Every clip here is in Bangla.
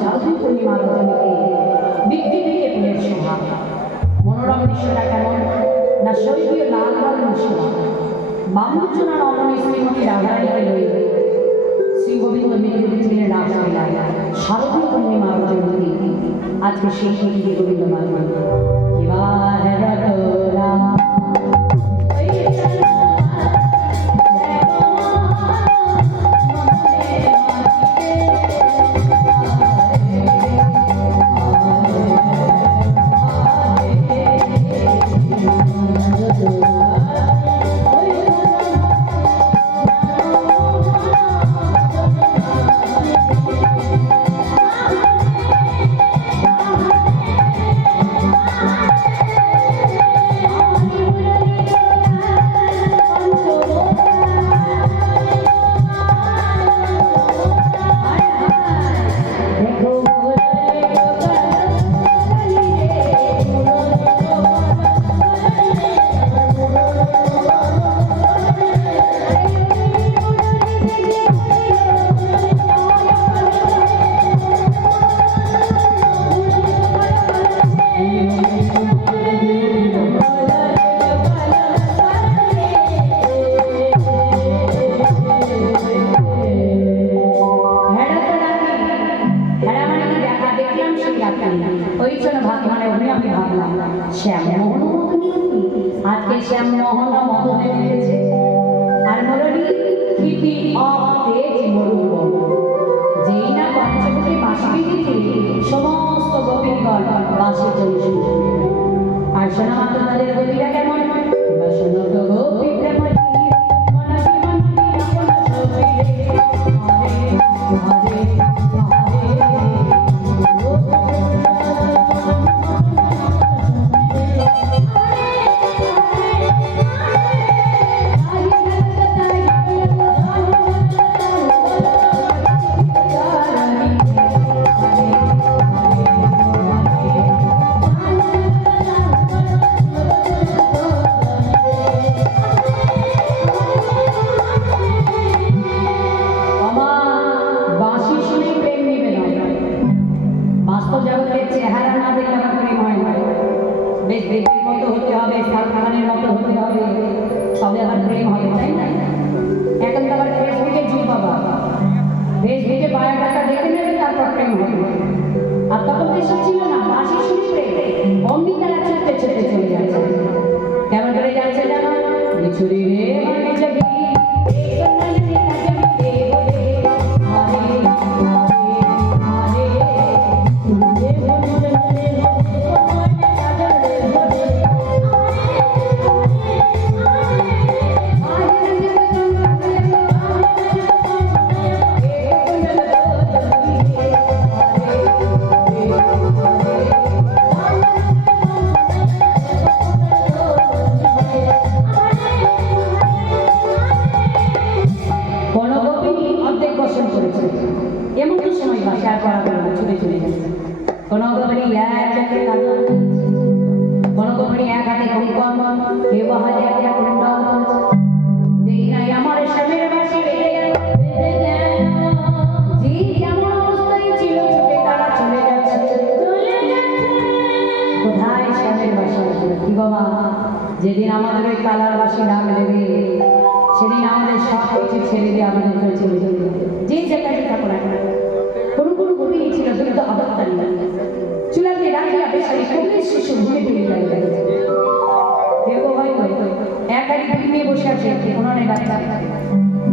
জাদুই পূর্ণিমা রজনীতে বিদ্যুতিকে ফুলের শোভা। মনোরম দৃশ্যটা কেমন না স্বর্গীয় লাল বর্ণের শোভা। বামুচনা রমণী শ্রীমতী রাধারানীকে লইল শ্রী গোবিন্দ মিলিয়ে রাসলীলায় শারদীয় পূর্ণিমা রজনীতে আজকে সেই থেকে গোবিন্দ মাধব শ্যামমোহন আজকে শ্যামমোহন মদনে মিলেছে আর মুরলী কীর্তি অতেজ মরুব যেই না পঞ্চমুখী বাঁশি বেজেছে সমস্ত গোপীগণ বাঁশি চলে শুনতে আর শোনা মাত্র তাদের গতিটা কেমন এবার শোনো তো গোপী প্রেমী যেদিন আমাদের ওই কালারবাসী নাম নেবে সেদিন আমাদের সব কিছু ছেড়ে দিয়ে আমাদের ঘরে চলে যাবে যে জায়গায় থাকো না কোনো কোনো গভীর ছিল দ্রুত অবস্থান চুলা দিয়ে রাখিয়া বেশারি কবির শিশু ঘুরে ফিরে যায় কেউ হয়তো একাই দুধ নিয়ে বসে আছে কোনো নেই বাচ্চা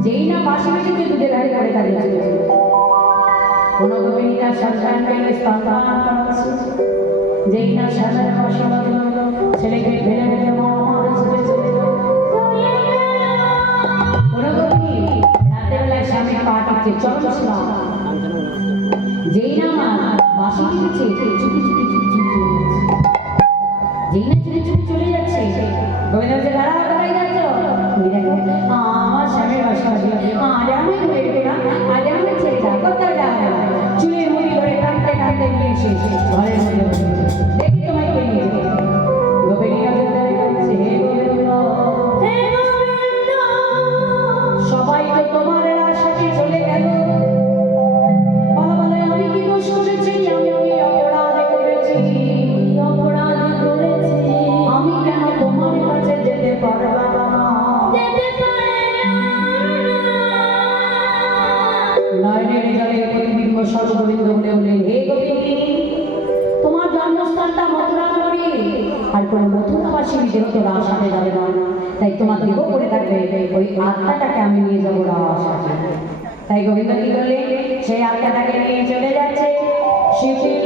যেই না পাশে বেশিতে দুধের হাড়ি করে দাঁড়িয়ে চলে কোনো গভীর তার সন্তান পেলে স্তন্তান যেই না সাজার পাশে ছেলেকে ফেলে ফেলে রাতের বেলায় স্বামী পা টিপছে চল যেই না বাসি টিপছে চুপি চুপি চুপি চুপি যেই না চুপি চুপি চলে যাচ্ছে গোবিন্দ বলছে দাঁড়া কোথায় যাচ্ছ তুমি দেখো আমার স্বামীর বাসা আজ আমি ধরে না আজ আমি ছেড়ে যা কোথাও যাওয়া যাবে চুলের মুড়ি ধরে টানতে টানতে নিয়ে এসে ঘরের মধ্যে দেখি তোমায় কে নিয়ে সবাই তো তোমার আশাকে চলে গেল বলে আমি কি দোষ করেছি স্বরূপ গোবিন্দ বলে বললেন, হে গোবিন্দিনী, তোমার জন্মস্থানটা মথুরা নগরী, আর কোনো মথুরাবাসীর দেহ তো রাস সাথে যাবে না, তাই তোমার দেহ করে থাকবে ওই আত্মাটাকে আমি নিয়ে যাবো রাস সাথে। তাই গোবিন্দ কি করলেন, সেই আত্মাটাকে নিয়ে চলে যাচ্ছে শিথিল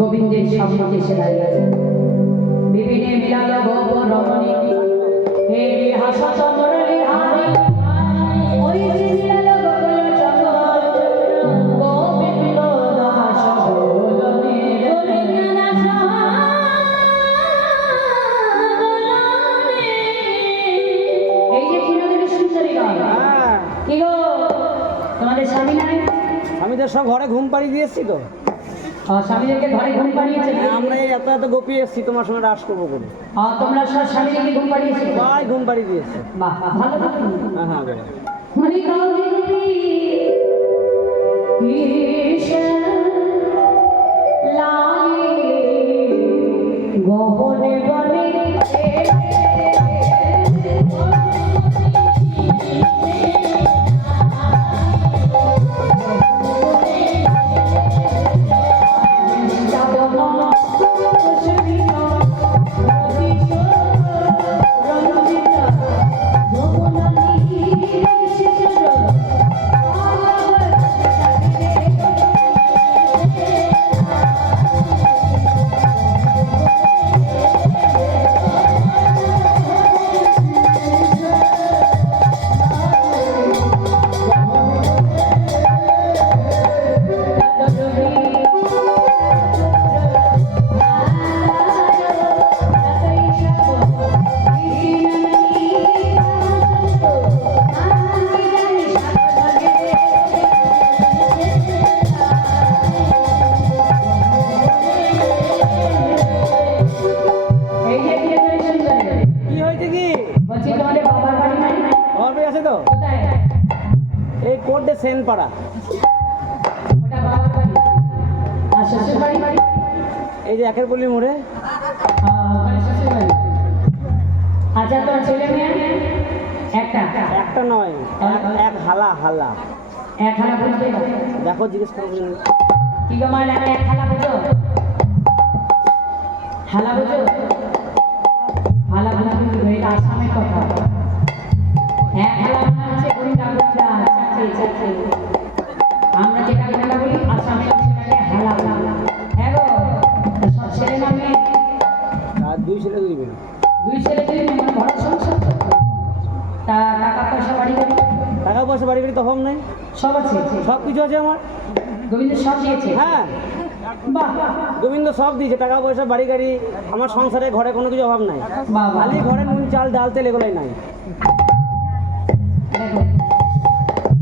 গোবিন্দের সামনে এসে দাঁড়িয়েছে। বিপিনে মিলাল গোপ রমণী, হে হাসা চন্দ্রী হারি, ওই যে মিলাল গোকুল চন্দ্র গোবিন্দ দাস বলনে গোবিন্দ দাস বলনে। এই যে চিরদিনের সুন্দরী গান, কি গো তোমাদের স্বামী নাই? স্বামীদের সব ঘরে ঘুম পাড়িয়ে দিয়েছি তো। স্বামীদেরকে ঘরে ঘুম পাড়িয়েছে? আমরা এই এত এত গোপী এসেছি তোমার সঙ্গে রাস করবো বলে। তোমরা সব স্বামীদেরকে ঘুম পাড়িয়েছো? সবাই ঘুম পাড়িয়ে দিয়েছে। বাহ, ভালো কথা। হ্যাঁ হ্যাঁ হরি গোবিন্দ লাগে গহনে বনে সেনপাড়া। এই যে একের পল্লী মোড়ে। আচ্ছা, তোর ছেলে মেয়ে? একটা নয়, এক হালা হালা। এক হালা বুঝবে? দেখো জিজ্ঞেস করো কি গো মার, এক হালা বুঝো? হালা বুঝো? হালা বুঝো? এটা আসামের কথা। এক হালা মানে হচ্ছে গুন্ডা গুন্ডা, চাকরি চাকরি। আমরা যেটা গুন্ডা বলি, আসামে সেটাকে হালা বলা। হ্যাঁ গো, সব ছেলে না মেয়ে? আর দুই ছেলে দুই মেয়ে। দুই ছেলে দুই মেয়ে, মানে বড় সংসার। তা টাকা পয়সা বাড়ি গাড়ি? টাকা পয়সা বাড়ি গাড়ি তো অভাব নেই, সব আছে। সব কিছু আছে আমার। গোবিন্দ সব দিয়েছে? হ্যাঁ, বাহ, গোবিন্দ সব দিয়েছে, টাকা পয়সা বাড়ি গাড়ি। আমার সংসারে ঘরে কোনো কিছু অভাব নাই। খালি ঘরে নুন চাল ডাল তেল এগুলোই নাই।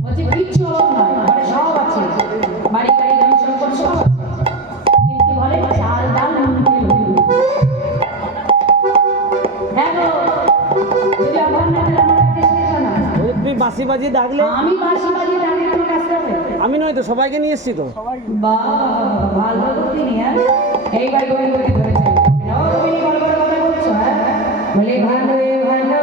বলছি কিচ্ছু অভাব নয়, ঘরে সব আছে, বাড়ি গাড়ি ধন সম্পদ সব আছে, কিন্তু বলে চাল ডাল নুন তেল। হ্যাঁ গো, যদি অভাব না থাকে আমার কাছে এসেছো না? তুমি বাঁশি বাজিয়ে ডাকলে? আমি বাঁশি বাজিয়ে ডাকলে তোমার কাছে হবে? আমি নয় তো, সবাইকে নিয়ে এসছি তো। বাহ, ভালো তিনি। হ্যাঁ, এইবার গোবিন্দকে ধরেছে। গোবিন্দ বড় বড় কথা বলছো? হ্যাঁ, বলে ভালো ভালো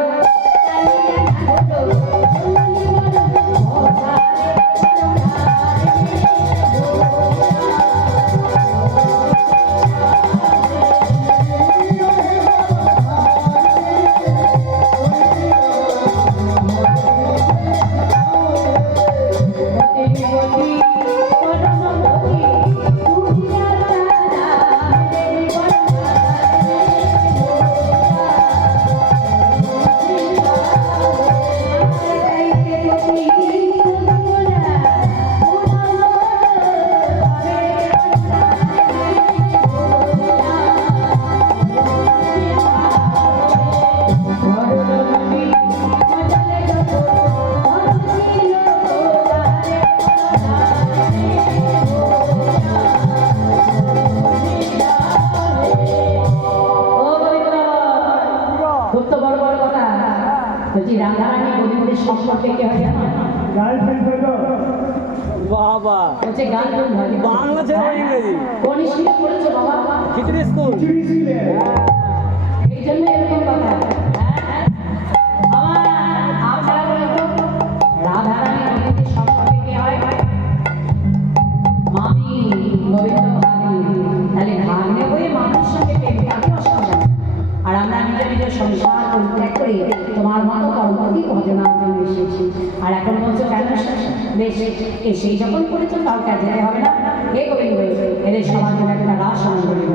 বলছি রাধারানী গোবিন্দের সম্পর্কে কে হয় জানো? গার্লফ্রেন্ড হলো বাবা বলছে গার্লফ্রেন্ড হয়। বাংলা ছেলে ইংরেজি কোন স্কুলে পড়েছো বাবা? খিচুড়ি স্কুল চুরি ছিলে এই জন্য এরকম কথা। আমার আপনারা বলেন তো রাধারানী গোবিন্দের সম্পর্কে কে হয়? মামি গোবিন্দ ভাগ্নি। তাহলে ভাগ্নে হয়ে মানুষের সঙ্গে প্রেম কাকে অসুবিধা নেই। আর আমরা নিজের নিজের সংসার পরিত্যাগ করে তোমার মতো কর্মটি ভজনার জন্য এসেছি। আর এখন বলছো কেন বেশ এসেই যখন করেছো তাও কাজে হবে না। হে গোবিন্দ এদের সমাজের একটা রাস মন্ডলী